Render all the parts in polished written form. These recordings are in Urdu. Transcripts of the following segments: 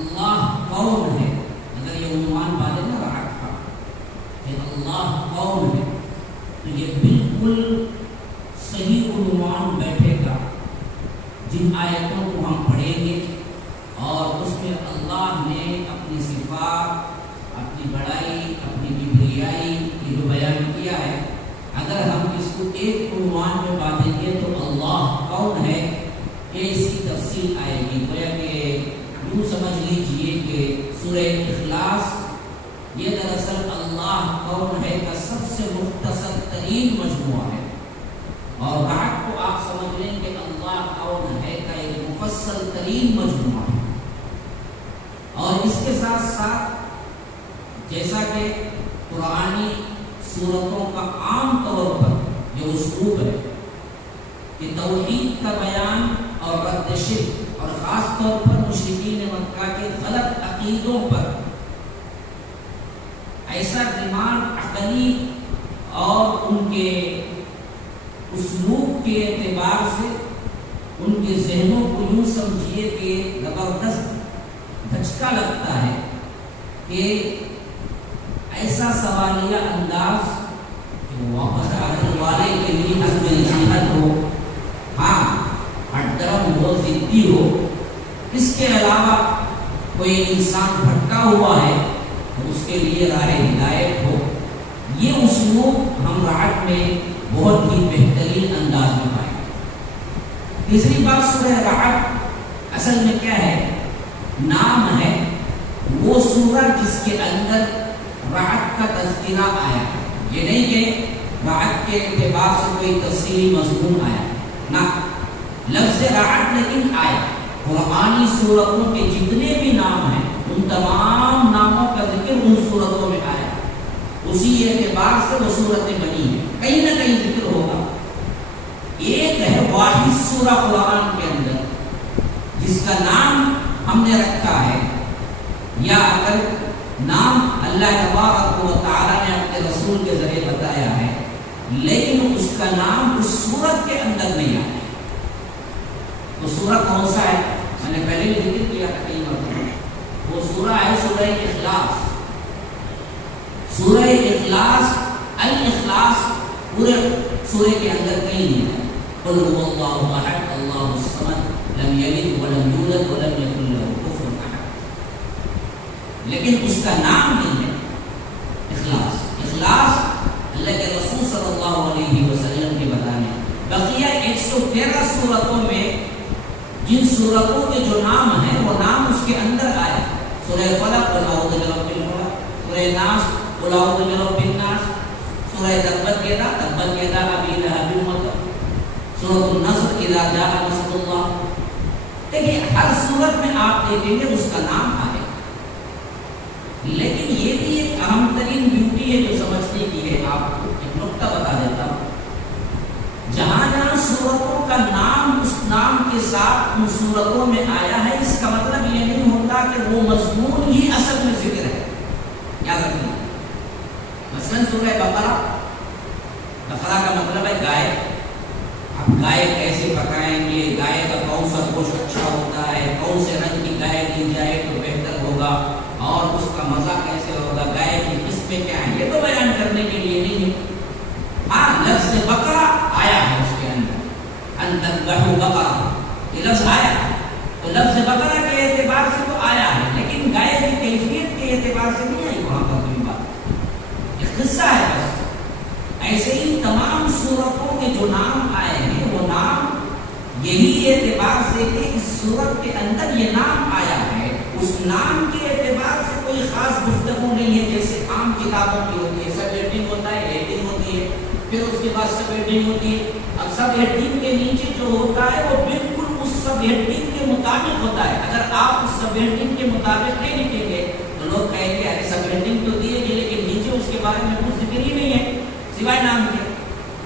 اللہ کون ہے، اگر یہ عنوان ڈالے نا رعد کا کہ اللہ کون ہے، تو یہ بالکل صحیح عنوان بیٹھے گا جن آیتوں کو ہم پڑھیں گے اور اس میں اللہ نے اپنی صفات، اپنی بڑائی، اپنی کبریائی یہ جو بیان کیا ہے، اگر ہم اس کو ایک عنوان میں باندھیں گے تو اللہ کون ہے یہ اس کی تفصیل آئے گی۔ گویا کہ یوں سمجھ لیجئے کہ سورہ اخلاص یہ دراصل اللہ کون ہے کا سب سے مختصر ترین مجموعہ ہے، اور رعد کو آپ سمجھ لیں کہ اللہ کون ہے کا ایک مفصل ترین مجموعہ ہے۔ اور اس کے ساتھ ساتھ جیسا کہ قرآنی سورتوں کا عام طور پر یہ اسلوب ہے کہ توحید کا بیان اور رد شرک اور خاص طور پر مشرکین مکہ کے غلط عقیدوں پر ایسا دماغ عقلی اور ان کے اسلوب کے اعتبار سے ان کے ذہنوں کو یوں سمجھیے کہ زبردست دھچکا لگتا ہے کہ ایسا سوالیہ انداز کہ واپس آنے والے کے لیے حد میں نصیحت ہو، ہاں ہر طرف ہو، ضدی ہو، اس کے علاوہ کوئی انسان بھٹکا ہوا ہے تو اس کے لیے راہ ہدایت ہو، یہ اسلوب ہم رعد میں بہت ہی بہترین انداز میں پائیں گے۔ تیسری بات، سورہ رعد اصل میں کیا ہے؟ نام ہے وہ سورہ جس کے اندر رعد کا تذکرہ آیا ہے، یہ نہیں کہ رعد کے اعتبار سے کوئی تفصیلی مضمون آیا نہ، لفظ رعد لیکن آیا۔ قرآنی سورتوں کے جتنے بھی نام ہیں ان تمام ناموں کا ذکر ان سورتوں میں آیا، اسی اعتبار سے وہ سورتیں بنی ہیں، کہیں نہ کہیں ذکر ہوگا۔ ایک ہے واحد سورہ قرآن کے اندر جس کا نام ہم نے رکھا ہے، یا اگر نام اللہ تبارک و تعالی نے اپنے رسول کے ذریعے بتایا ہے لیکن اس کا نام اس سورت کے اندر نہیں آیا، وہ سورہ کون سا ہے؟ میں نے پہلے بھی ذکر کیا تھا کئی مرتبہ، وہ سورہ ہے سورہ اخلاص۔ سورہ اخلاص، الاخلاص پورے سورے کے اندر کہیں نہیں ہے۔ قل هو اللہ احد اللہ الصمد لم یلد ولم یولد ولم یکن له کفوا احد، لیکن اس کا نام نہیں ہے اخلاص۔ اخلاص اللہ کے رسول صلی اللہ علیہ وسلم کے بتانے، بقیہ 113 سورتوں میں جن سورتوں کے جو نام ہیں وہ نام اس کے اندر آئے، سورہ فلق قل اعوذ برب الفلق، سورہ ناس قل اعوذ برب الناس، سورہ تبت یدا ابی لہب وتب، سورۃ النصر اذا جاء نصر اللہ۔ دیکھیے ہر سورت میں آپ دیکھیں گے اس کا نام آئے، لیکن یہ بھی ایک اہم ترین بیوٹی ہے جو سمجھنے کی ہے۔ آپ کو ایک نقطہ بتا دیتا ہوں، جہاں جہاں سورتوں کا نام اس نام کے ساتھ ان سورتوں میں آیا ہے، اس کا مطلب یہ نہیں ہوتا کہ وہ مضمون ہی اصل میں ذکر ہے، یاد رکھیے۔ مثلاً سورہ بقرہ کا مطلب ہے گائے، اب گائے کیسے پکائیں گے، گائے کا کون سا گوشت اچھا ہوتا ہے، کون سے رنگ کی گائے دی جائے تو بہتر ہوگا، اور اس کا مزہ کیسے ہوگا، گائے کی قسمیں کیا ہیں، یہ تو بیان کرنے کے لیے نہیں ہے۔ ہاں لفظ بقرہ آیا ہے اس کے اندر، ان تذبحوا بقرہ، یہ لفظ آیا ہے تو لفظ بقرہ کے اعتبار سے تو آیا ہے، لیکن گائے کی کیفیت کے اعتبار سے نہیں آئی وہاں پر کوئی بات، ایک قصہ ہے بس۔ ایسے ہی تمام سورتوں کے جو نام آئے ہیں وہ نام یہی اعتبار سے کہ اس سورت کے اندر یہ نام آیا ہے، اس نام کے اعتبار سے کوئی خاص گفتگو نہیں ہے، جیسے عام کتابوں کی ہوتی ہے، سب ہیڈنگ ہوتا ہے، ہیڈنگ ہوتی ہے، پھر اس کے بعد سب ہیڈنگ ہوتی ہے۔ اب سب ہیڈنگ کے نیچے جو ہوتا ہے وہ بالکل اس سب ہیڈنگ کے مطابق ہوتا ہے، اگر آپ اس سب ہیڈنگ کے مطابق نہیں لکھیں گے تو لوگ کہیں گے ارے سب ہیڈنگ تو دیے گی لیکن نیچے اس کے بارے میں کچھ ذکر ہی نہیں ہے سوائے نام کے۔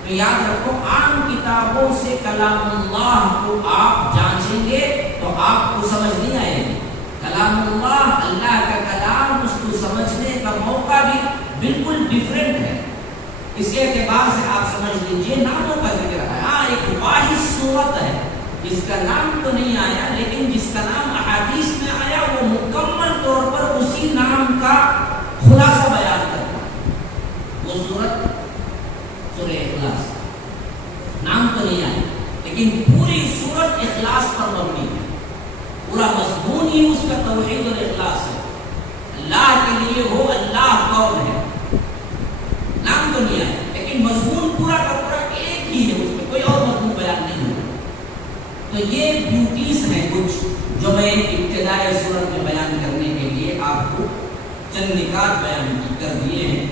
تو یاد رکھو، عام کتابوں سے کلام اللہ کو آپ جانچیں گے تو آپ کو سمجھ نہیں آئے گی۔ کلام اللہ، اللہ کا کلام، اس کو سمجھنے کا موقع بھی بالکل ڈیفرنٹ ہے۔ اس کے اعتبار سے آپ سمجھ لیجئے ناموں کا ذکر ہے۔ ہاں ایک واحد صورت ہے جس کا نام تو نہیں آیا لیکن جس کا نام احادیث میں آیا وہ مکمل طور پر اسی نام کا خلاصہ بیان کرتا ہے۔ وہ سورت سورہ اخلاص، نام تو نہیں آیا لیکن پوری سورت اخلاص پر مبنی ہے، پورا مضمون ہی اس کا توحید اور اخلاص ہے۔ اللہ کے لیے ہو، اللہ کون ہے، نام تو نہیں آیا لیکن مضمون پورا کا پورا ایک ہی ہے، اس میں کوئی اور مضمون بیان نہیں ہوا۔ تو یہ بیوٹیز ہیں کچھ جو میں ابتدائی صورت میں بیان کرنے کے لیے آپ کو چند نکات بیان کر دیے ہیں۔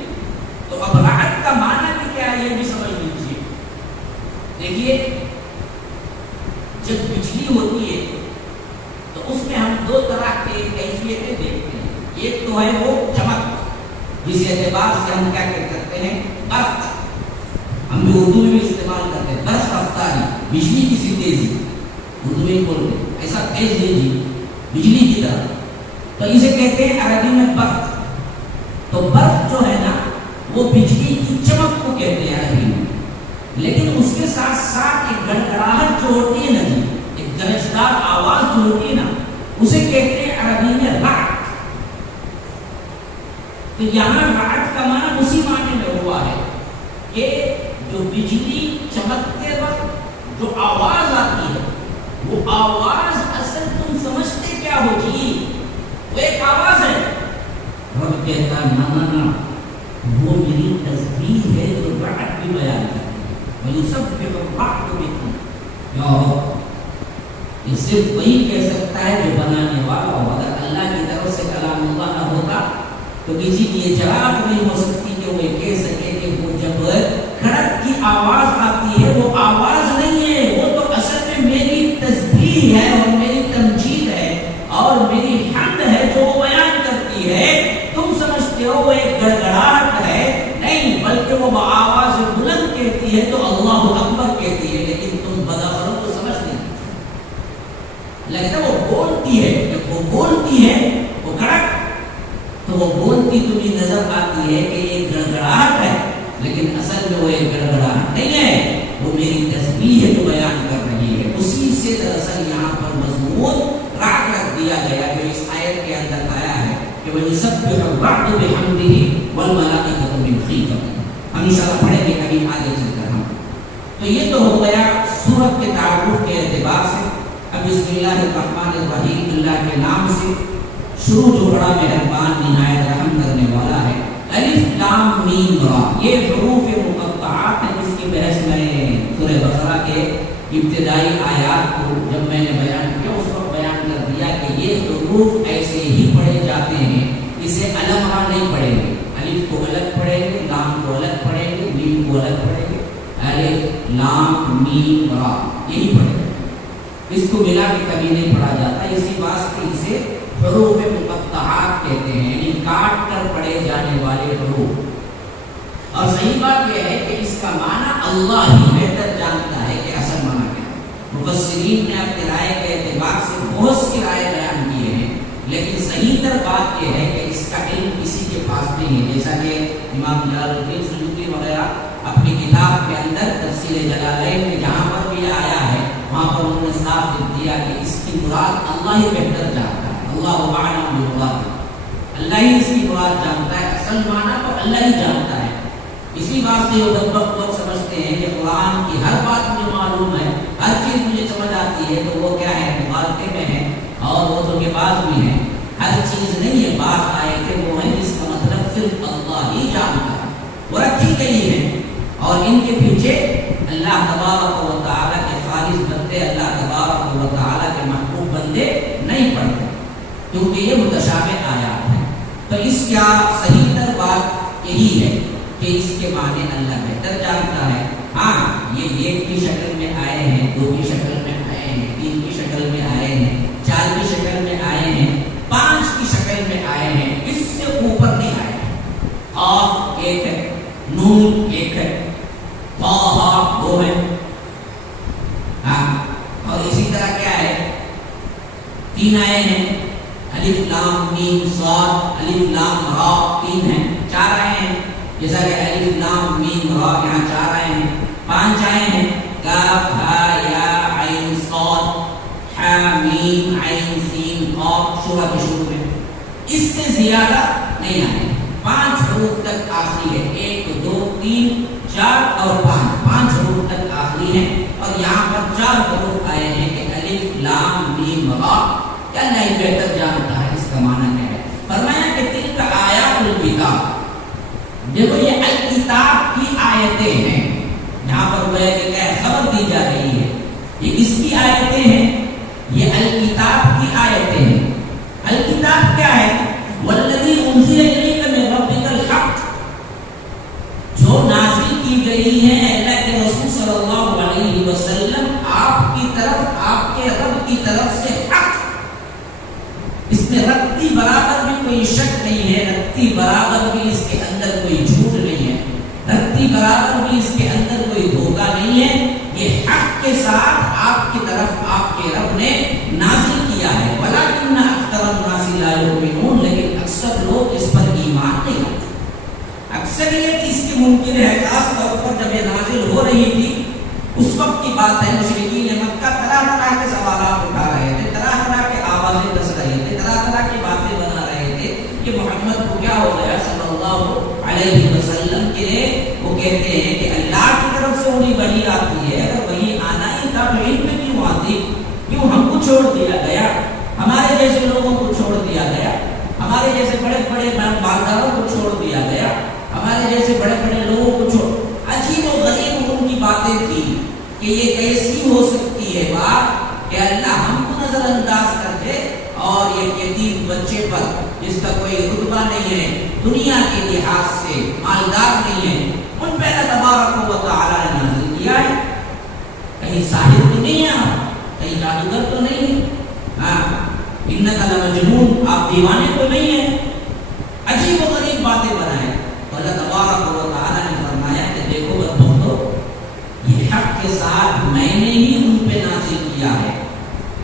تو اب رعد کا معنی بھی کیا ہے یہ بھی سمجھ لیجیے۔ دیکھیے جب بجلی ہوتی ہے تو اس میں ہم دو طرح کے کیفیتیں دیکھتے ہیں، ایک تو ہے وہ چمک، جس اعتبار سے ہم کیا کرتے ہیں، برق، ہم بھی اردو میں بھی استعمال کرتے ہیں، برق رفتاری، بجلی کی سی تیزی، اردو میں بولتے ہیں ایسا تیز تیزی بجلی کی طرح، تو اسے کہتے ہیں عربی میں برق۔ تو برق جو ہے نا وہ بجلی کی چمک کو کہتے ہیں عربی میں، لیکن اس کے ساتھ ساتھ ایک گڑگڑاہٹ جو ہوتی ہے نا جی، ایک گرجدار آواز جو ہوتی ہے نا، اسے کہتے ہیں عربی میں رعد۔ تو یہاں رعد کا معنی اسی معنی میں ہوا ہے کہ جو بجلی چمکتے وقت جو آواز آتی ہے وہ آواز اصل تم سمجھتے کیا ہو جی، وہ ایک آواز ہے۔ رب کہتا نا وہ میری تسبیح ہے جو رعد بھی بیان کرتی ہے، وَيُسَبِّحُ الرَّعْدُ بِكُمْ، یا رب، یہ صرف وہی کہہ سکتا ہے جو بنانے والا ہو۔ اگر اللہ کی طرف سے کلام اللہ نہ ہوتا تو کسی کی یہ جرات نہیں ہو سکتی کہ وہ یہ کہہ سکے کہ وہ جب کھڑک کی آواز آتی ہے وہ آواز نہیں ہے، وہ تو اصل میں میری تسبیح ہے اور میری تمجید ہے اور میری حمد ہے جو وہ بیان کرتی ہے۔ تم سمجھتے ہو وہ ایک گڑگڑاہٹ ہے، نہیں، بلکہ وہ آواز بلند کہتی ہے تو اللہ اکبر کہتی ہے، لیکن تم بداخلوں کو سمجھ نہیں لگتا وہ بولتی ہے، جب وہ بولتی ہے وہ کھڑک، تو وہ بولتی تمہیں نظر آتی ہے کہ یہ گڑگڑاہٹ ہے، لیکن اصل میں وہ ایک گڑگڑاہٹ نہیں ہے، وہ میری تسبیح ہے جو بیان کر رہی ہے۔ اسی سے دراصل یہاں پر مضمون رعد رکھ دیا گیا جو اس آیت کے اندر آیا ہے کہ وَيُسَبِّحُ الرَّعْدُ بِحَمْدِهِ وَالْمَلَائِكَةُ مِنْ خِيفَتِهِ، ہم انشاءاللہ پڑھیں گے کبھی آگے چل کر ہم۔ تو یہ تو ہو گیا سورت کے تعارف کے اعتبار سے۔ اب بسم اللہ الرحمن الرحیم، اللہ کے نام سے شروع جو بڑا مہربان نہایت رحم کرنے والا ہے۔ الف لام میم را، یہ حروف مقطعات ہیں جس کی بحث میں سورہ بقرہ کے ابتدائی آیات کو جب میں نے بیان کیا اس وقت بیان کر دیا کہ یہ حروف ایسے ہی پڑھے جاتے ہیں، اسے الگ نہیں پڑھیں گے، الف کو الگ پڑھیں گے، لام کو الگ پڑھیں گے، میم کو الگ پڑھیں گے، الف لام میم را یہی پڑھیں گے، اس کو ملا کے کبھی نہیں پڑھا جاتا، اسی واسطے اسے حروف مقطعات کہتے ہیں، یعنی کاٹ کر پڑھے جانے والے حروف۔ اور صحیح بات یہ ہے کہ اس کا معنی اللہ ہی بہتر جانتا ہے کہ اصل معنی کیا ہے۔ مفسرین نے اپنی رائے کے اعتبار سے بہت سی رائے بیان کیے ہیں، لیکن صحیح تر بات یہ ہے کہ اس کا علم کسی کے پاس نہیں ہے، جیسا کہ امام جلال الدین سیوطی وغیرہ اپنی کتاب کے اندر تفسیر جلالین میں جہاں پر بھی آیا ہے وہاں پر انہوں نے صاف لکھ دیا کہ اس کی مراد اللہ ہی بہتر جانتا ہے، اللہ اعلم بمراد، اللہ ہی اس کی مراد جانتا ہے، اصل معنی تو اللہ ہی جانتا ہے۔ اسی بات سے وہ بدبخت لوگ سمجھتے ہیں کہ قرآن کی ہر بات مجھے معلوم ہے، ہر چیز مجھے سمجھ آتی ہے، تو وہ کیا ہے، مغالطے میں ہے اور وہ تو کے پاس بھی ہے، ہر چیز نہیں ہے، بات آئے کہ وہ ہے جس کا مطلب صرف اللہ ہی جانتا ہے، وہ رکھی گئی ہے، اور ان کے پیچھے اللہ تبارک و تعالیٰ کے خالص بندے، اللہ تبارک و تعالیٰ کے محبوب بندے نہیں پڑھتے، کیونکہ یہ متشابہ آیات ہیں۔ تو اس کا صحیح تر بات یہی ہے کہ اس کے معنی اللہ بہتر جانتا ہے۔ ہاں یہ ایک کی شکل میں آئے ہیں، دو کی شکل میں آئے ہیں، تین کی شکل میں آئے ہیں، چار کی شکل میں آئے ہیں، پانچ کی شکل میں آئے ہیں، اس سے اوپر نہیں آئے ہیں۔ قاف ایک ہے، نون ایک ہے، طٰ دو ہے، ہاں، اور اسی طرح کیا ہے، تین آئے ہیں، الف لام میم صاد، الف لام را تین ہیں، چار آئے ہیں، جیسا کہ الف لام میم را یہاں چار آئے ہیں، پانچ آئے ہیں، کاف ہا یا عین صاد، حا میم عین سین قاف، شورہ کے شروع میں۔ اس سے زیادہ نہیں آئے. 5 حروف تک آخری ہے. 1 2 3 4 اور 5 حروف تک آخری ہے. اور یہاں پر 4 حروف آئے ہیں کہ الف لام میم را. کیا نہیں بہتر جانتا ہے اس کا معنی کیا ہے. فرمایا کہ تلک آیات الکتاب. دیکھو یہ الکتاب کی آیتیں ہیں. یہاں پر وہ ہے کہ کیا خبر دی جا رہی ہے. یہ کس کی آیتیں ہیں؟ یہ الکتاب کی آیتیں ہیں. الکتاب کیا ہے؟ والذی انزل الیک من ربک الحق. جو نازل کی گئی ہے اللہ کے رسول صلی اللہ علیہ وسلم آپ کی طرف، آپ کے رب کی طرف سے حق. اس میں رتی برابر بھی کوئی شک نہیں ہے، رتی برابر بھی اس کے اندر کوئی جھوٹ نہیں ہے، رتی برابر بھی اس کے اندر کوئی دھوکہ نہیں ہے. یہ حق کے ساتھ آپ کی طرف آپ کے رب نے نازل کیا ہے. ولکن اکثر الناس لا یؤمنون. لیکن اکثر لوگ اس پر ایمان نہیں لاتے. اکثریت اس کی ممکن ہے. خاص طور پر جب یہ نازل ہو رہی تھی اس وقت کی بات ہے. مشرکین مکہ طرح طرح کے سوالات اٹھا رہے تھے، طرح طرح کے آوازیں کس رہے تھے، طرح طرح کی باتیں بنا رہے تھے کہ محمد کو کیا ہو گیا صلی اللہ علیہ وسلم کے لیے. وہ کہتے ہیں کہ اللہ کی طرف سے وہی وحی آتی ہے. اگر وہی آنا ہی تھا تو علم میں کیوں آتی؟ کیوں ہم کو چھوڑ دیا گیا؟ ہمارے جیسے لوگوں کو چھوڑ دیا گیا، ہمارے جیسے بڑے بڑے مالداروں کو چھوڑ دیا گیا، ہمارے جیسے بڑے بڑے لوگوں کو چھوڑ. عجیب و غریب ان کی باتیں تھی کہ یہ کیسی ہو سکتی ہے بات کہ اللہ ہم کو نظر انداز کر دے اور یہ یتیم بچے پر جس کا کوئی رتبہ نہیں ہے، دنیا کے لحاظ سے مالدار نہیں ہے، ان پہ اللہ تبارک و تعالی نے نازل کیا ہے. کہیں ساحر تو نہیں ہے آپ، کہیں جادوگر تو نہیں ہے، ہاں انک لمجنون، آپ دیوانے تو نہیں ہیں. عجیب و غریب باتیں بنائے. اللہ تبارک و تعالی نے فرمایا کہ دیکھو بدبختو، یہ حق کے ساتھ میں نے ہی ان پہ نازل کیا ہے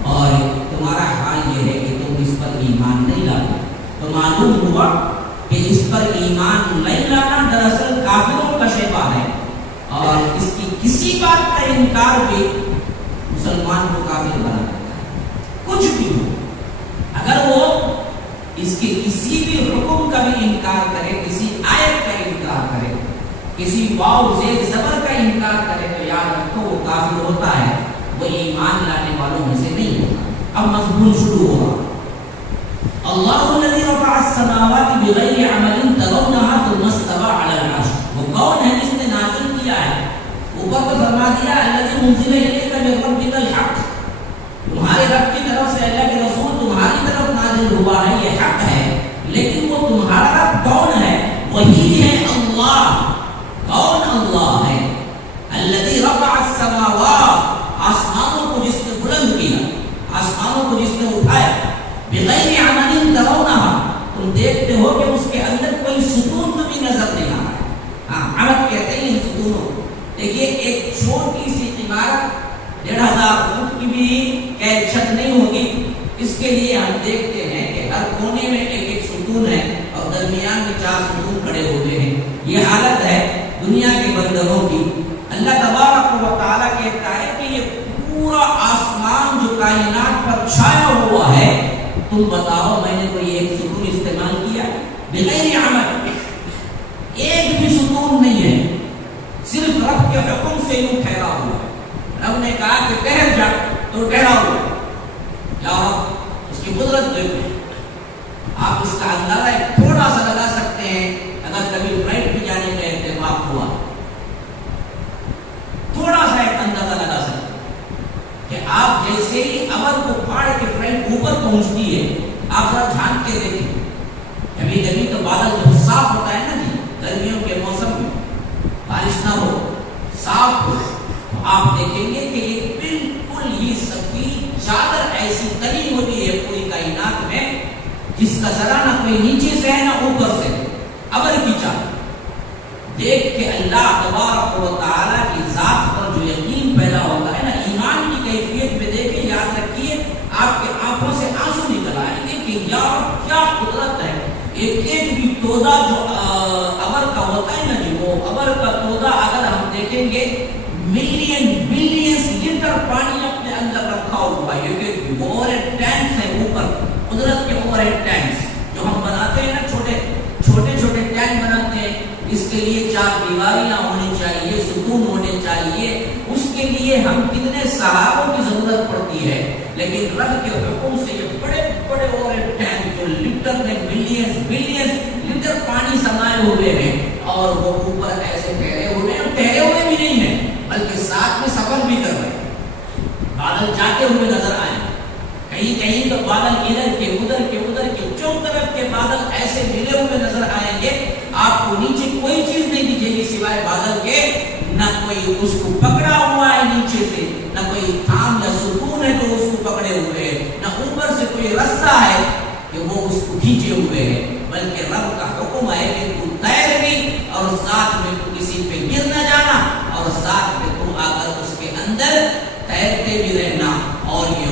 اور تمہارا حال یہ ہے کہ تم اس پر ایمان نہیں لاتے. تو معلوم ہوا کہ اس پر ایمان نہیں لانا دراصل کافروں کا شیبہ ہے اور اس کی کسی بات کا انکار بھی مسلمان کو کافر بنا دیتا ہے. کچھ بھی ہو، اگر وہ اس کے کسی بھی حکم کا بھی انکار کرے، کسی آیت کا انکار کرے، کسی واو زید زبر کا انکار کرے تو یاد رکھو وہ کافر ہوتا ہے، وہ ایمان لانے والوں میں سے نہیں ہوتا. اب مضمون شروع ہوا. اللہ الذی رفع السماوات بغیر عمل ترونها ثم استوى على العرش. وہ کون ہے جس نے نازل کیا ہے؟ اوپر تو فرما دیا الذی انزل الیک من ربک الحق. تمہارے رب کی طرف سے اللہ کے رسول تمہاری طرف نازل ہوا ہے، یہ حق ہے. لیکن وہ تمہارا رب کون ہے؟ وہی ہے اللہ. کون اللہ ہے؟ الذی رفع السماوات، آسمانوں کو جس نے بلند کیا، آسمانوں کو جس نے اٹھایا. بغیر عمل ترونها، تم دیکھتے ہو کہ اس کے اندر کوئی ستون بھی نظر نہیں آ رہا ہے. ہاں عمل کہتے ہیں ان ستونوں. دیکھیے ایک چھوٹی سی عمارت 1500 فٹ کی بھی چھت نہیں ہوگی، اس کے لیے ہم دیکھتے ہیں کہ ہر کونے میں ایک ایک ستون ہے اور درمیان میں 4 ستون کھڑے ہوتے ہیں. یہ حالت ہے دنیا کے بندروں کی. اللہ تبارک و تعالیٰ کہتا ہے کہ یہ پورا آسمان جو کائنات پر چھایا ہوا ہے، تم بتاؤ میں نے کوئی ایک ستون استعمال کیا؟ بغیر عمل ایک بھی ستون نہیں ہے، صرف رب کے حکم سے یوں ٹھہرا ہوا ہے. رب نے کہا کہ ٹھہر جا تو ٹھہرا ہوا. یا اس کی قدرت دیکھو. آپ اس کا اندازہ تھوڑا سا لگا سکتے ہیں اگر کبھی فلائٹ پہ جانے کا اتفاق ہوا، تھوڑا سا ایک اندازہ لگا سکتے ہیں کہ آپ جیسے ہی ابر کو پھاڑ کے فلائٹ اوپر پہنچتی ہے، آپ ذرا جھانک کے دیکھیں. کبھی کبھی تو بادل جب صاف ہوتا ہے نا جی، گرمیوں کے موسم میں بارش نہ ہو، صاف ہو، تو آپ دیکھیں گے کہ یہ بالکل ہی سفید چادر ایسی تلی ہوتی ہے پوری کائنات میں جس کا ذرا نہ کوئی نیچے سے ہے نہ اوپر سے، ابر کی چادر. دیکھ کے اللہ تبارک و تعالیٰ کی ذات پر جو یقین پیدا ہوتا ہے نا، ایمان کی کیفیت میں دیکھیں، یاد رکھیے آپ کے آنکھوں سے آنسو نکل آئیں گے کہ یار کیا قدرت ہے. ایک ایک بھی تودا جو ابر کا ہوتا ہے نا جی، وہ ابر کا تودا اگر ہم دیکھیں گے ملین بلینز لیٹر پانی اپنے اندر رکھا ہوا ہے. یہ اوور ہیڈ ٹینکس ہے اوپر، قدرت کے اوور ہیڈ ٹینکس جو ہم بناتے ہیں نا چھوٹے چھوٹے ٹینک بناتے ہیں، اس کے لیے 4 دیواریاں ہونی چاہیے، ستون ہونے چاہیے، اس کے لیے ہم کتنے سہاروں کی ضرورت پڑتی ہے، لیکن رب کے حکم سے یہ بڑے بڑے اور ٹینک جو لیٹر میں بلینز لیٹر پانی سمائے ہوئے ہیں اور وہ اوپر ایسے ٹھہرے ہوئے ہیں، ٹھہرے ہوئے بھی نہیں ہیں بلکہ ساتھ میں سفر بھی کر رہے ہیں، بادل جاتے ہوئے نظر آئے، کہیں تو بادل ادھر کے ادھر کے چون طرف کے بادل ایسے ملے ہوئے نظر آئیں گے، آپ کو نیچے کوئی چیز نہیں دکھے گی سوائے بادل کے، نہ کوئی اس کو پکڑا ہوا ہے نیچے سے، نہ کوئی تھام یا ستون ہے تو اس کو پکڑے ہوئے ہے، نہ اوپر سے کوئی رستہ ہے کہ وہ اس کو کھینچے ہوئے ہے، بلکہ رب کا حکم ہے کہ تو تیر بھی اور ساتھ میں تو کسی پہ گر نہ جانا اور ساتھ میں تم آ کر اس کے اندر تیرتے بھی رہنا، اور یہ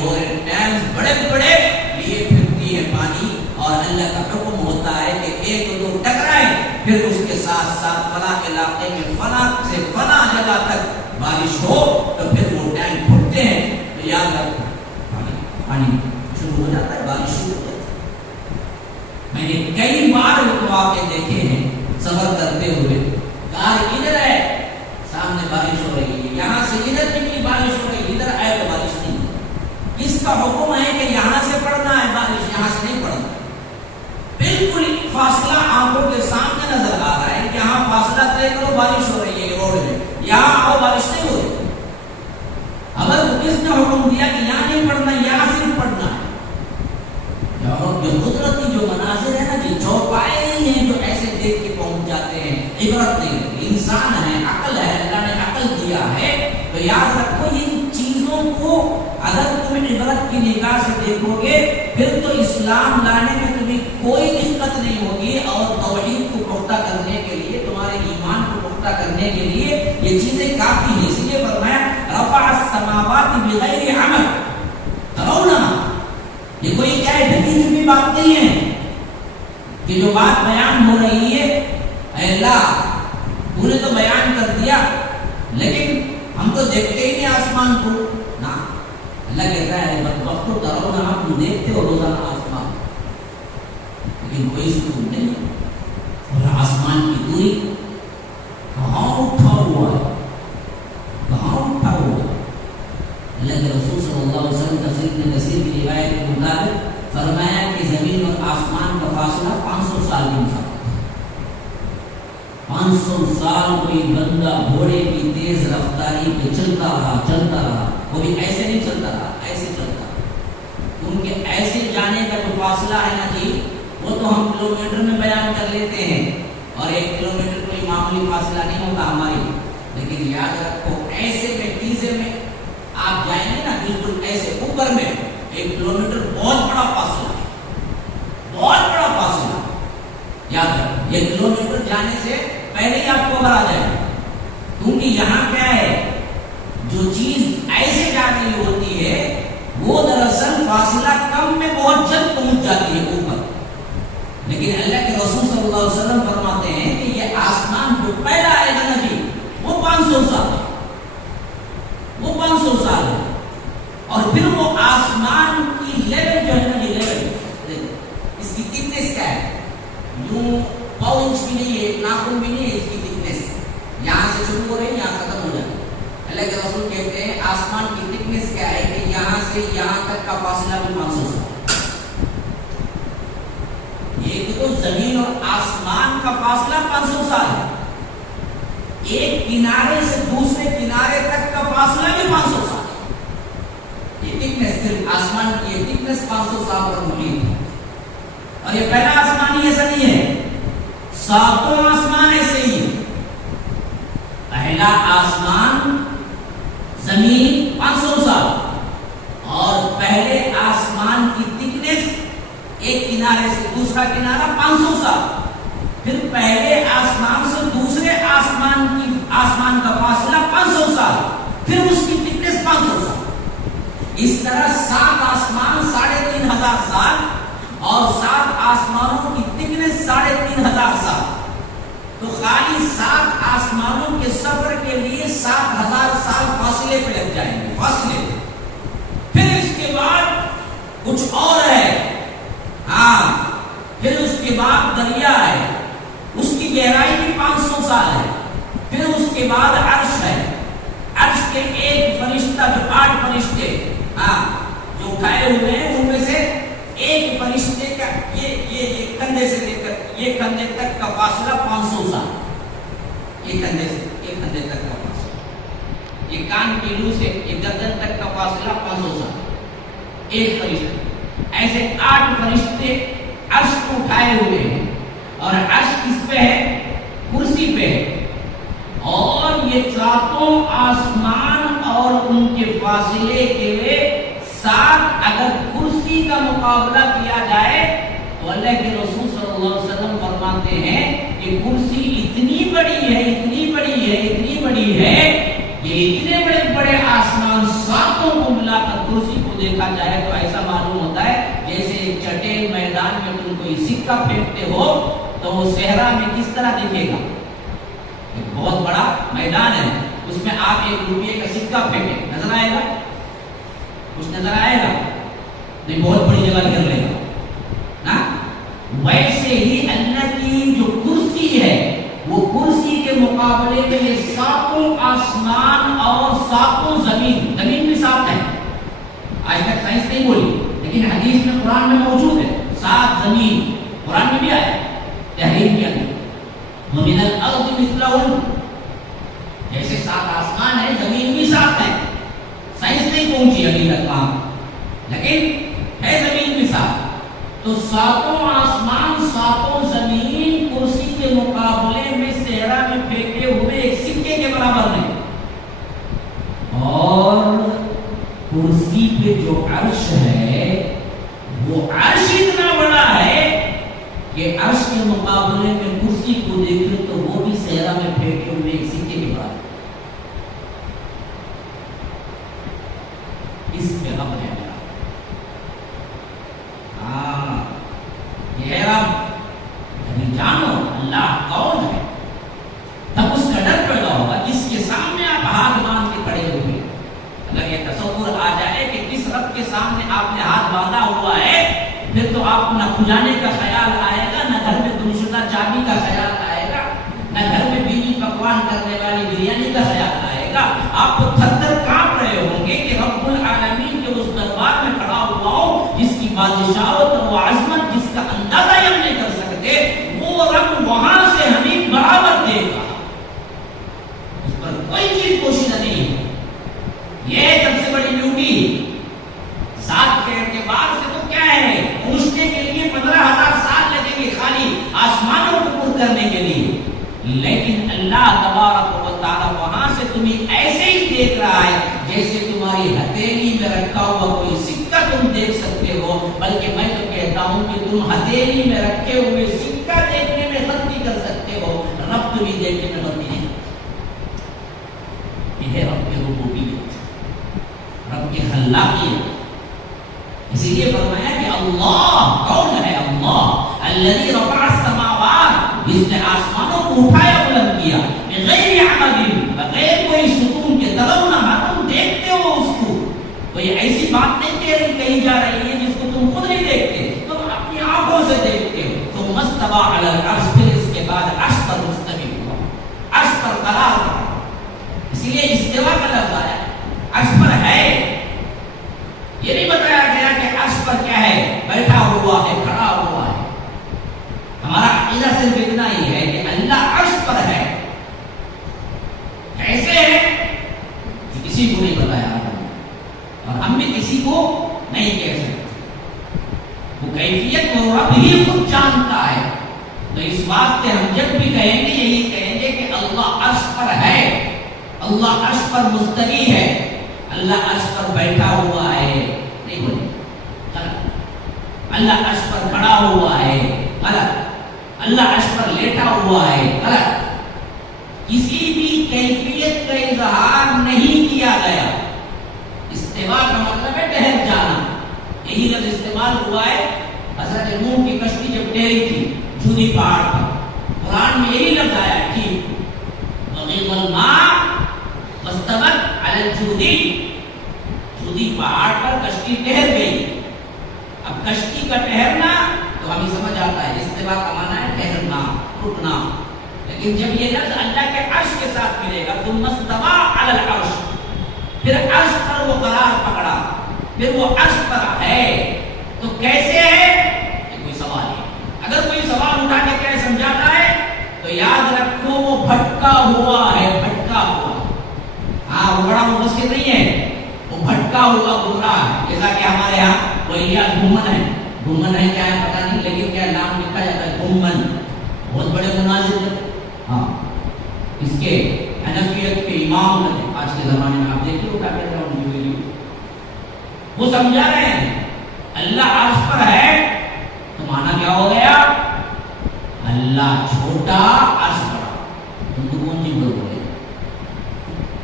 ٹینکس بڑے بڑے لیے پھرتی ہے پانی، اور اللہ کا حکم ہوتا ہے کہ ایک دو ٹکرائیں پھر اس کے ساتھ ساتھ فلاں علاقے میں فلاں سے فلاں جگہ تک بارش ہو تو پھر وہ ٹینک پھٹتے ہیں، تو یاد رکھو پانی شروع ہو جاتا ہے، بارش شروع ہو جاتی ہے۔ میں نے کئی بار واقعے دیکھے ہیں سفر کرتے ہوئے، کار ادھر ہے سامنے بارش ہو رہی ہے، یہاں سے ادھر نکلی بارش ہو رہی ہے، ادھر آئے تو بارش نہیں، اس کا حکم ہے کہ یہاں سے پڑھنا ہے بارش، یہاں سے نہیں پڑھنا، بالکل فاصلہ آنکھوں کے سامنے نظر آ رہا ہے کہ یہاں فاصلہ طے کرو بارش ہو رہی ہے روڈ میں، یہاں آؤ بارش نہیں ہو رہی، اگر کس نے حکم دیا کہ یہاں نہیں پڑھنا یہاں صرف پڑھنا ہے، جو قدرتی جو مناظر ہے نا جی، چوپائے نہیں ہیں جو ایسے دیکھ کے پہنچ جاتے ہیں، عبرت نہیں، انسان ہے، عقل ہے، اللہ نے عقل دیا ہے، تو یاد رکھو ان چیزوں کو اگر تم عبرت کی نگاہ سے دیکھو گے پھر تو اسلام لانے میں تمہیں کوئی دقت نہیں ہوگی، اور توحید کو پختہ کرنے کے لیے، تمہارے ایمان کو پختہ کرنے کے لیے یہ چیزیں کافی ہیں، اس لیے فرمایا رفع السماوات بغیر عمد ترونہا، یہ کوئی کیا ہے ڈھکی چھپی بات نہیں ہے کہ جو بات بیان ہو رہی ہے اے اللہ تو نے تو بیان کر دیا لیکن ہم تو دیکھتے ہی نہیں آسمان کو، نا اللہ کہتا ہے بدبختو ترونہا، تم دیکھتے ہو روزانہ آسمان لیکن کوئی سکون نہیں، اور آسمان کی دوری کہاں اٹھا ہوا ہے، کہاں اٹھا ہوا ہے، اللہ کے رسول صلی اللہ علیہ وسلم تفسیر ابن کثیر کی روایت کے مطابق فرمایا کہ زمین اور آسمان کا فاصلہ 500 سال کی مسافت، 500 سال کوئی بندہ گھوڑے کی تیز رفتاری پہ چلتا رہا، وہ بھی ایسے نہیں چلتا رہا، ایسے چلتا رہا، کیونکہ ایسے جانے کا جو فاصلہ ہے نا جی وہ تو ہم کلومیٹر میں بیان کر لیتے ہیں، اور 1 کلومیٹر کوئی معمولی فاصلہ نہیں ہوتا ہماری، لیکن یاد رکھو ایسے میں تیزے میں آپ جائیں گے نا بالکل ایسے اوپر میں 1 کلومیٹر بہت بڑا فاصلہ ہے، بہت بڑا فاصلہ، یاد رکھو 1 کلومیٹر جانے سے پہلے ہی آپ کو خبر آ جائے، کیونکہ یہاں کیا ہے جو چیز ایسے جا رہی ہوتی ہے وہ دراصل فاصلہ کم میں بہت جلد پہنچ جاتی ہے اوپر، لیکن اللہ کے رسول صلی اللہ علیہ وسلم فرماتے ہیں کہ یہ آسمان جو پہلا آئے گا نا جی وہ 500 سال ہے، وہ 500 سال ہے، اور پھر وہ آسمان کی لیول جو ہے نا یہ لیول اس کی تھکنیس کیا ہے، یوں پاؤ انچ بھی نہیں ہے، ناخن بھی نہیں ہے، اس کی تھکنیس یہاں سے شروع ہو رہی ہے یہاں ختم ہو جائے، اللہ کے رسول کہتے ہیں آسمان کی تھکنیس کیا ہے کہ یہاں سے یہاں تک کا فاصلہ بھی 500 سال، ایک تو زمین اور آسمان کا فاصلہ 500 سال ہے، ایک کنارے سے دوسرے کنارے تک کا فاصلہ بھی 500 سال، یہ تھکنیس صرف آسمان کی یہ تھکنیس 500 سال پر محیط ہے، اور یہ پہلا آسمان ہی ایسا نہیں ہے، 7 آسمان ایسے ہی ہے، پہلا آسمان زمین 500 سال، اور پہلے آسمان کی تھکنیس ایک کنارے سے دوسرا کنارہ 500 سال، پھر پہلے آسمان سے دوسرے آسمان کا فاصلہ 500 سال، پھر اس کی تھکنیس 500 سال، اس طرح 7 آسمان 3500 سال، اور 7 آسمانوں کی تھکنیس 3500 سال، تو خالی 7 آسمانوں کے سفر کے لیے 7000 سال فاصلے پہ لگ جائیں گے، فاصلے، پھر اس کے بعد کچھ اور ہے، ہاں پھر اس کے بعد سال ہے. پھر اس کے بعد عرش ہے. عرش کے ایک فرشتہ جو 8 فرشتے جو اٹھائے ہوئے ہیں ان میں سے ایک فرشتے کا یہ کندھے سے لے کر یہ کندھے تک کا فاصلہ 500 سال. یہ کندھے سے ایک کندھے تک کا فاصلہ, یہ کان کی لو سے یہ گردن تک کا فاصلہ 500 سال. ایک فرشتہ. ایسے 8 فرشتے عرش کو اٹھائے ہوئے ہیں اور عرش کس پہ ہے؟ کرسی پہ ہے. اور یہ ساتوں آسمان اور ان کے فاصلے کے لیے 7 اگر کرسی کا مقابلہ کیا جائے تو اللہ کے رسول صلی اللہ علیہ وسلم فرماتے ہیں کہ کرسی اتنی بڑی ہے, اتنی بڑی ہے, اتنی بڑی ہے کہ اتنے بڑے بڑے آسمان 7 کو ملا کر کرسی کو دیکھا جائے تو ایسا معلوم ہوتا ہے جیسے چٹیل میدان میں تم کوئی سکہ پھینکتے ہو تو وہ صحرا میں کس طرح دکھے گا. ایک بہت بڑا میدان ہے, اس میں آپ 1 روپے کا سکہ پھینکیں, نظر آئے گا؟ کچھ نظر آئے گا نہیں, بہت بڑی جگہ گھر لے گا نا. ویسے ہی اللہ کی جو کرسی ہے وہ کرسی کے مقابلے میں یہ 7 آسمان اور 7 زمین بھی 7 ہے. آج تک سائنس نہیں بولی لیکن حدیث میں قرآن میں موجود ہے 7 زمین, قرآن میں بھی آیا تحریم کے اندر. وَمِنَ الْأَرْضِ مِثْلَهُنَّ, جیسے 7 آسمان ہے زمین بھی 7 ہے. سائنس نہیں پہنچی ابھی تک وہاں لیکن ہے زمین بھی 7. تو 7 آسمان 7 زمین کرسی کے مقابلے میں صحرا میں پھینکے ہوئے ایک سکے کے برابر نہیں. اور کرسی پہ جو عرش ہے وہ عرش اتنا بڑا ہے کہ عرش کے مقابلے میں کرسی کو دیکھیں تو وہ بھی صحرا میں پھینکے ہوئے ایک سکے کے برابر. اس پہ رب ہے میرا, یہ ہے رب. یعنی جانو اللہ کون ہے, تب اس کا ڈر پیدا ہوگا جس کے سامنے آپ ہاتھ باندھ کے کھڑے ہوئے. اگر یہ تصور آ جائے کہ کس رب کے سامنے آپ نے ہاتھ باندھا ہوا ہے پھر تو آپ کو نہ کھجانے کا خیال آئے گا, نہ گھر میں گمشدہ چابی کا خیال آئے گا, نہ گھر میں بیوی پکوان کرنے والی بریانی کا خیال آئے گا. آپ تو تھر تھر کانپ رہے ہوں گے کہ رب العالمین کے اس دربار میں کھڑا ہوا ہوں جس کی بادشاہت اور وہ عظمت جس کا اندازہ ہم نہیں کر سکتے, وہ رب وہاں سے ہمیں برابر دے گا. اس پر کوئی چیز پوشیدہ نہیں ہے. یہ سب سے بڑی بیوٹی. ذات کے اعتبار سے تو کیا ہے, پہنچنے کے لیے 15,000 سال لگیں گے خالی آسمانوں کو پر کرنے کے لیے, لیکن اللہ تبارک و تعالی وہاں سے تمہیں ایسے ہی دیکھ رہا ہے جیسے تمہاری ہتھیلی میں رکھا ہوا کوئی سکہ تم دیکھ سکتے ہو. بلکہ میں تو کہتا ہوں کہ تم ہتھیلی میں رکھے ہوئے سکہ دیکھنے میں غلطی کر سکتے ہو, رب تمہیں دیکھنے میں غلطی نہیں. یہ ہے رب کی ربوبیت, رب کی خلاقیت. اسی لیے فرمایا کہ اللہ کون ہے؟ اللہ الذی رفع السماوات, جس نے آسمانوں کو اٹھایا بلند کیا, بغیر عمد, بغیر کوئی ستون کے. ترونہا, تم دیکھتے ہو اس کو. کوئی ایسی بات نہیں کہی جا رہی ہے جس کو تم خود نہیں دیکھتے, تم اپنی آنکھوں سے دیکھتے ہو. ثم استوى علی العرش, پھر اس کے بعد عرش پر مستوی ہوا, عرش پر قرار پایا. اسی لیے استوا کا لفظ آیا, عرش پر ہے. یہ نہیں بتایا گیا کہ عرش پر کیا ہے, بیٹھا ہوا ہے, کھڑا ہوا ہے. ہمارا عقیدہ صرف اتنا ہی ہے کہ اللہ عرش پر ہے. کیسے ہے کسی کو نہیں بتایا اور ہم بھی کسی کو نہیں کہہ سکتے. وہ کیفیت وہ رب ہی خود جانتا ہے. تو اس واسطے ہم جب بھی کہیں گے یہی کہیں گے کہ اللہ عرش پر ہے, اللہ عرش پر مستوی ہے, اللہ عرش پر بیٹھا ہوا ہے نہیں بولے غلط. اللہ عرش پر کھڑا ہوا ہے غلط. اللہ عرش پر لیٹا ہوا ہے غلط. کسی بھی کیفیت کا اظہار نہیں کیا گیا. استوا کا مطلب ہے ٹہر جانا. یہی لفظ استعمال ہوا ہے حضرت نوح کی کشتی جب ٹہری تھی جودی پہاڑ پر. قرآن میں یہی لفظ آیا کہ وغیظ الماء واستوت علی الجودی, جودی پہاڑ پر کشتی ٹہر گئی. اب کشتی کا ٹہرنا تو ہمیں سمجھ آتا ہے, استوا کا معنی ہے ٹہرنا, رکنا. لیکن جب یہ لفظ اللہ کے عرش کے ساتھ ملے گا ثم استوى علی العرش، پھر عرش پر وہ قرار پکڑا، پھر وہ عرش پر ہے، تو کیسے ہے یہ کوئی سوال ہے۔ اگر کوئی سوال اٹھا کے کیا سمجھاتا ہے تو یاد رکھو وہ بھٹکا ہوا ہے، بھٹکا ہوا۔ ہاں وہ بڑا مفسر نہیں ہے، وہ بھٹکا ہوا گمراہ ہے۔ جیسا کہ ہمارے یہاں وہ الیاس گھومن ہے، گھومن ہے کیا ہے پتہ نہیں، لیکن کیا نام لکھا جاتا ہے گھومن، بہت بڑے مناظر ہیں۔ ہاں اس کے حنفیت کے امام ہیں آج کے زمانے میں، آپ دیکھیے وہ کیا کہتے ہیں ان کی ویڈیو، وہ سمجھا رہے ہیں اللہ عرش پر ہے تو معنی کیا ہو گیا، اللہ چھوٹا عرش بڑا۔ تم کو کون چیز بولے،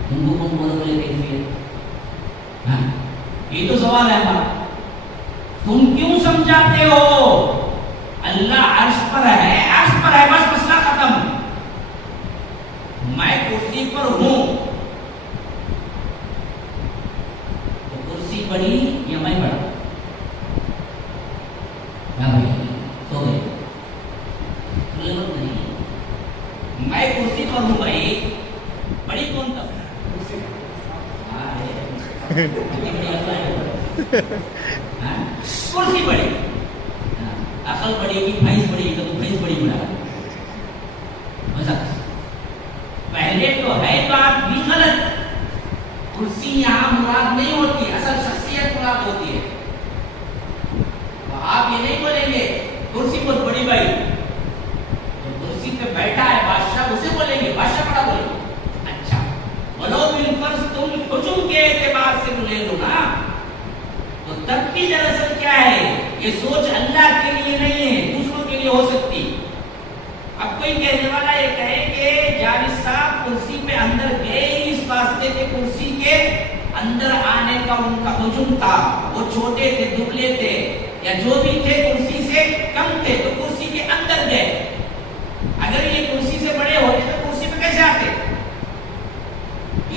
تم کو کون بولے کیفیت؟ ہاں یہ تو سوال ہے ہمارا، تم کیوں سمجھاتے ہو اللہ عرش پر ہے، عرش پر ہے بس مسئلہ ختم، میں کرسی پر ہوں، تو کرسی بڑی یا میں بڑا؟ کیا بھائی سو گئے؟ نہیں، میں کرسی پر ہوں بھائی، بڑی کون تھا؟ کرسی بڑی، عقل بڑی کی بھینس بڑی تو بھینس بڑی بڑا، پہلے تو ہے بات بھی غلط، کرسی یہاں مراد نہیں ہوتی، اصل شخصیت مراد ہوتی ہے۔ تو آپ یہ نہیں بولیں گے کرسی بہت بڑی بھائی، جو کرسی پہ بیٹھا ہے بادشاہ اسے بولیں گے بادشاہ بڑا بولیں گے۔ اچھا بولو بالفرض تم حجم کے اعتبار سے لے لو نا، تو تب بھی دراصل کیا ہے یہ سوچ اللہ کے لیے نہیں ہے، دوسروں کے لیے ہو سکتی۔ اب کوئی کہنے والا یہ کہے کہ جالس صاحب کرسی پہ اندر گئے ہی اس واسطے کہ کرسی کے اندر آنے کا ان کا حجم تھا، وہ چھوٹے تھے، دبلے تھے، یا جو بھی تھے کرسی سے کم تھے تو کرسی کے اندر گئے۔ اگر یہ کرسی سے بڑے ہوتے تو کرسی پہ کیسے آتے؟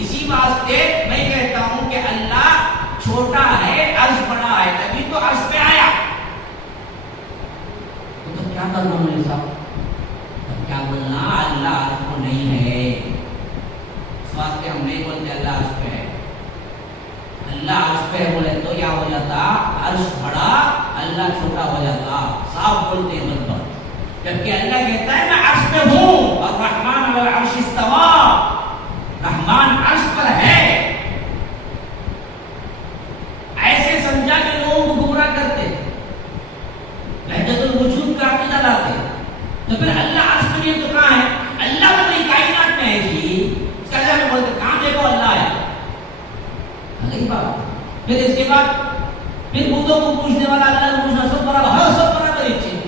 اسی واسطے میں کہتا ہوں کہ اللہ چھوٹا ہے، عرش بڑا ہے، تبھی تو عرش پہ آیا۔ تو کیا کرنا میرے صاحب، کیا بولنا اللہ عرش کو نہیں ہے، اس واسطے ہم نہیں بولتے اللہ عرش پہ ہے۔ اللہ عرش پہ بولے تو کیا ہو جاتا، عرش بڑا اللہ چھوٹا ہو جاتا، صاف بولتے ہیں مطلب، جبکہ اللہ کہتا ہے میں عرش پہ ہوں، اور رحمان علی العرش استویٰ، رحمان عرش پر ہے۔ ایسے سمجھا کہ لوگوں کو گمراہ کرتے، وحدت الوجود کا عقیدہ لاتے، تو پھر اللہ عرش پر یہ تو کہاں ہے، اللہ تو نہیں کائنات میں ہے جی، اس کا جانے بولتے کہاں دیکھو اللہ ہے، اگلی بات۔ پھر اس کے بعد پھر بتوں کو پوچھنے والا اللہ کو پوچھنا، سب برابر، ہر سب برابر ایک چیز،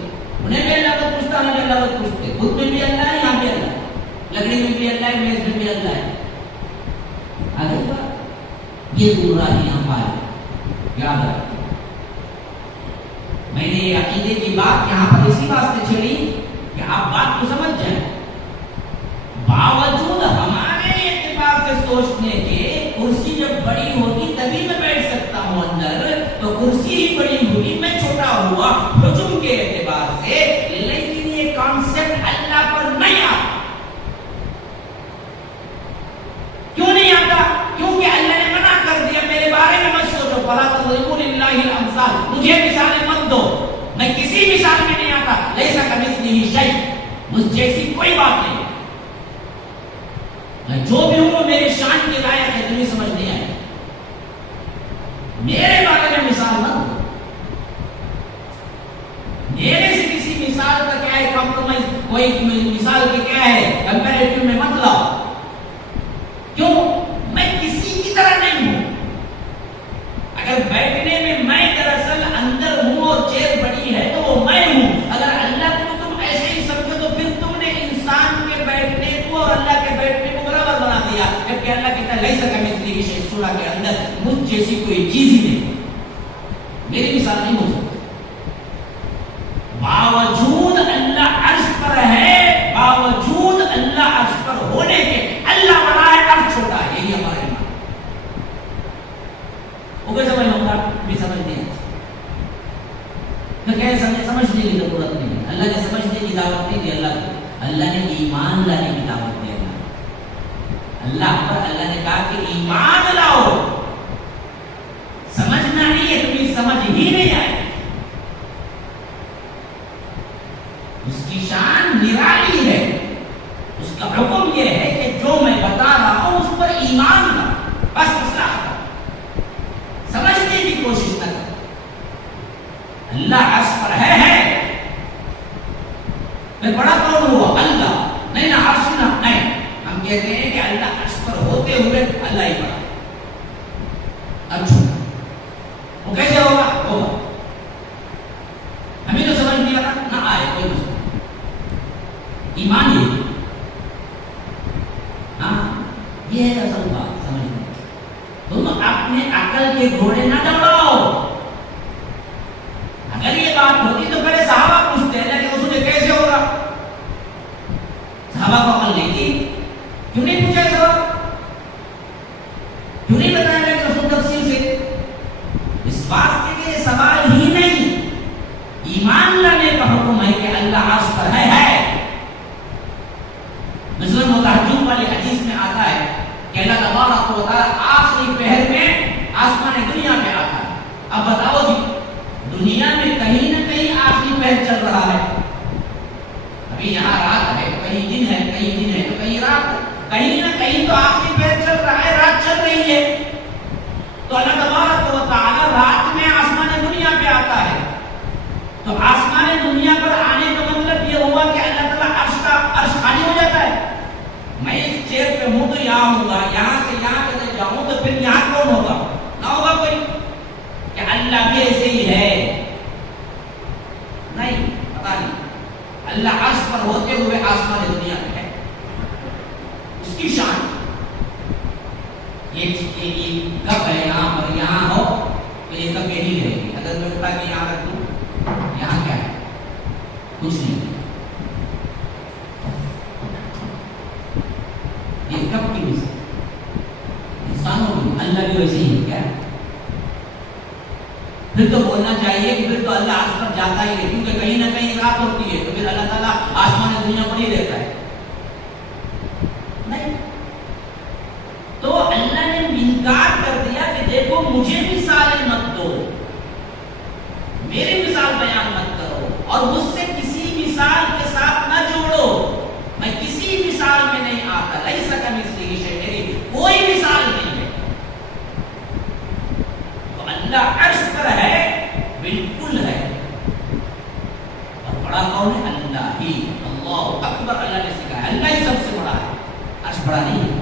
انہیں بھی اللہ کو پوچھتا، انہیں بھی اللہ کو پوچھتے، بت میں بھی اللہ ہے، یہاں بھی اللہ ہے، لکڑی میں بھی اللہ ہے، میز میں بھی اللہ ہے، اگلی بات۔ یہ گمراہیاں پائے، یاد رکھیں۔ میں نے یہ عقیدے کی بات یہاں پر اسی واسطے چھڑی کہ آپ بات کو سمجھ جائیں، باوجود ہمارے اعتبار سے سوچنے کے کرسی جب بڑی ہوگی تبھی میں بیٹھ سکتا ہوں اندر، تو کرسی ہی بڑی ہوگی، میں چھوٹا ہوا حجم کے اعتبار سے، لیکن یہ کانسیپٹ اللہ پر نہیں آتا۔ کیوں نہیں آتا؟ کیونکہ اللہ نے منع کر دیا، میرے بارے میں مت سوچو، فلا تضربوا للہ الامثال، مجھے مثالیں مت دو، میں کسی مثال میں نہیں آتا، لیس کمثلہ شیء، مجھ جیسی کوئی بات نہیں، میں جو بھی ہوں وہ میرے شان کے لائق ہے، تمہیں سمجھ نہیں آئے، میرے بارے میں مثال مت دو، میرے سے کسی مثال کا کیا ہے کمپرومائز، کوئی مثال کی کیا ہے کمپیریٹو میں مت لاؤ، کیوں؟ میں کسی کی طرح نہیں ہوں، اگر بیٹھنے میں میں دراصل اندر ہوں اور چیئر بڑی ہے تو وہ میں ہوں، اگر اللہ کو تم ایسے ہی سمجھو تو پھر تم نے انسان کے بیٹھنے کو اور اللہ کے بیٹھنے کو برابر بنا دیا، جبکہ اللہ کہتا ہے لیس کمثلہ شیء، سورہ کے اندر مجھ جیسی کوئی چیز ہی نہیں، میری مثال نہیں ہو سکتی۔ باوجود اللہ عرش پر ہے، باوجود اللہ عرش پر ہونے کے، اللہ بڑا ہے عرش چھوٹا ہے، یہی ہمارے ایمان۔ وہ کیسے سمجھ ہوگا؟ بھی سمجھ نہیں آتا، تو کیا سمجھنے کی ضرورت نہیں ہے، اللہ نے سمجھنے کی دعوت نہیں دی، اللہ نے ایمان اللہ پر اللہ نے کہا کہ ایمان لاؤ. سمجھنا نہیں ہے، تمہیں سمجھ ہی نہیں آئے. اس کی شان نرالی ہے. اس کا حکم یہ ہے کہ جو میں بتا رہا ہوں اس پر ایمان لا. بس مسئلہ ختم. سمجھنے کی کوشش نہ کر. اللہ عرش پر ہے. میں بڑا کون ہوا؟ اللہ. نہیں نہ عرش نہ نہیں. ہم کہتے ہیں کہ اللہ عرش پر ہوتے ہوئے اللہ ہی بڑا. اچھا وہ کیسے ہوگا؟ ہوگا. ہمیں تو سمجھ نہیں آتا نہ آئے کوئی مسئلہ. ایمان یہ یہ ہے اصل بات. سمجھنے تم اپنے عقل کے گھوڑے نہ دوڑاؤ. اگر یہ بات ہوتی تو پہلے صحابہ پوچھتے ہیں کہ رسول کیسے ہوگا. صحابہ کو عقل نہیں تھی. کیوں نہیں پوچھا اس وقت؟ کیوں نہیں بتایا کہ رسول تفصیل سے؟ اس واسطے کہ یہ سوال ہی نہیں. ایمان لانے کا حکم ہے کہ اللہ عرش پر ہے. مثلا متحجم والی حدیث میں آتا ہے کہ اللہ تبارک و تعالی آخری پہر میں آسمان دنیا پہ آتا ہے. اب بتاؤ جی دنیا میں کہیں نہ کہیں آخری پہر چل رہا ہے. ابھی یہاں رات ہے تو کہیں دن ہے، کہیں دن ہے تو کہیں رات ہے. کہیں نہ کہیں تو آخری پہر چل رہا ہے، رات چل رہی ہے. تو اللہ تبارک و تعالی رات میں آسمان دنیا پہ آتا ہے. تو آسمان دنیا پر آنے کا مطلب یہ ہوا کہ اللہ تعالیٰ عرش خالی ہو جاتا ہے. میں اس چیئر پہ ہوں تو یہاں ہوں گا، یہاں سے یہاں چلے جاؤں تو پھر یہاں کون ہوگا؟ نہ ہوگا کوئی. کہ اللہ بھی ایسے ہی ہے؟ نہیں، پتا نہیں. اللہ عرش پر ہوتے ہوئے آسمان دنیا میں ہے. اس کی شان یہ کب ہے یہاں پر یہاں ہو تو یہ کب یہی رہے گی. اگر میں اٹھا کے یہاں رکھ دوں یہاں کیا ہے؟ کچھ نہیں. یہ کب کی مثال؟ انسانوں کی. اللہ بھی ویسے ہی ہے کیا؟ پھر تو بولنا چاہیے کہ پھر تو اللہ عرش پر جاتا ہی ہے، کیونکہ کہیں نہ کہیں رات ہوتی ہے تو پھر اللہ تعالیٰ آسمان دنیا پر ہی رہتا ہے. نہیں. تو اللہ نے انکار کر دیا کہ دیکھو مجھے مثال مت دو، میری مثال بیان مت کرو، اور مجھ سے کسی مثال کے ساتھ نہ جوڑو. میں کسی مثال میں نہیں آتا. لیس کمثلہ شیء، میری کوئی مثال نہیں ہے. تو اللہ عرش پر ہے، بالکل ہے. اور بڑا کون ہے؟ اللہ ہی. اللہ اکبر. اللہ نے سکھایا اللہ ہی سب سے بڑا ہے. عرش بڑا نہیں ہے،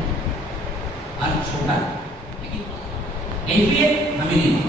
عرش چھوٹا ہے. لیکن کیفیت ہمیں نہیں